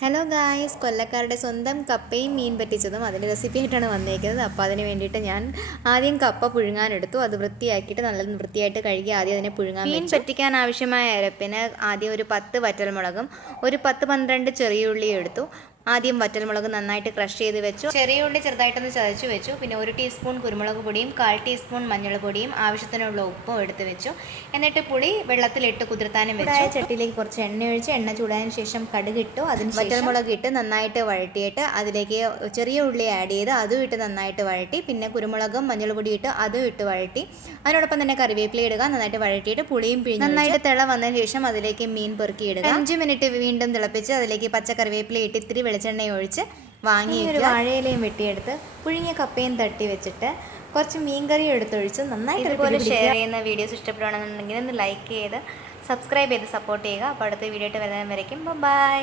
Hello guys, കൊല്ലക്കാരുടെ സ്വന്തം കപ്പയും മീൻ പറ്റിച്ചതും അതിൻ്റെ റെസിപ്പി ആയിട്ടാണ് വന്നേക്കുന്നത്. അപ്പോൾ അതിന് വേണ്ടിയിട്ട് ഞാൻ ആദ്യം കപ്പ പുഴുങ്ങാനെടുത്തു. അത് വൃത്തിയാക്കിയിട്ട് നല്ല വൃത്തിയായിട്ട് കഴുകി ആദ്യം അതിനെ പുഴുങ്ങാൻ മീൻ പറ്റിക്കാൻ ആവശ്യമായ അരപ്പിന് ആദ്യം ഒരു 10 വറ്റൽമുളകും ഒരു 10-12 ചെറിയ ഉള്ളിയും എടുത്തു. ആദ്യം വറ്റൽമുളക് നന്നായിട്ട് ക്രഷ് ചെയ്ത് വെച്ചു. ചെറിയ ഉള്ളി ചെറുതായിട്ടൊന്ന് ചതച്ച് വെച്ചു. പിന്നെ 1 ടീസ്പൂൺ കുരുമുളക് പൊടിയും 1/4 ടീസ്പൂൺ മഞ്ഞൾപ്പൊടിയും ആവശ്യത്തിനുള്ള ഉപ്പും എടുത്ത് വെച്ചു. എന്നിട്ട് പുളി വെള്ളത്തിലിട്ട് കുതിർത്താനും വെച്ചു. ചട്ടിയിലേക്ക് കുറച്ച് എണ്ണ ഒഴിച്ച് എണ്ണ ചൂടായതിനു ശേഷം കടുകിട്ടു. അതിന് വറ്റൽമുളക് ഇട്ട് നന്നായിട്ട് വഴട്ടിയിട്ട് അതിലേക്ക് ചെറിയ ഉള്ളി ആഡ് ചെയ്ത് അതും ഇട്ട് നന്നായിട്ട് വഴട്ടി. പിന്നെ കുരുമുളകും മഞ്ഞൾപ്പൊടി ഇട്ട് അതും ഇട്ട് വഴട്ടി. അതിനോടൊപ്പം തന്നെ കറിവേപ്പില ഇടുക. നന്നായിട്ട് വഴട്ടിയിട്ട് പുളിയും പിഴിഞ്ഞ് നന്നായിട്ട് തിള വന്നതിന് ശേഷം അതിലേക്ക് മീൻ പെറുക്കി ഇടുക. 5 മിനിറ്റ് വീണ്ടും തിളപ്പിച്ച് അതിലേക്ക് പച്ച കറിവേപ്പില ഇട്ട് ഇത്തിരി വെളിച്ചെണ്ണ ഒഴിച്ച് വാങ്ങി ഒരു വാഴയിലയും വെട്ടിയെടുത്ത് പുഴുങ്ങിയ കപ്പയും തട്ടി വെച്ചിട്ട് കുറച്ച് മീൻകറിയും എടുത്തൊഴിച്ച് നന്നായിട്ട് ഇതുപോലെ ഷെയർ ചെയ്യുന്ന വീഡിയോസ് ഇഷ്ടപ്പെടുകയാണെന്നുണ്ടെങ്കിൽ ഒന്ന് ലൈക്ക് ചെയ്ത് സബ്സ്ക്രൈബ് ചെയ്ത് സപ്പോർട്ട് ചെയ്യുക. അപ്പോൾ അടുത്ത വീഡിയോ ആയിട്ട് വരുന്നവരേക്കും ബൈ.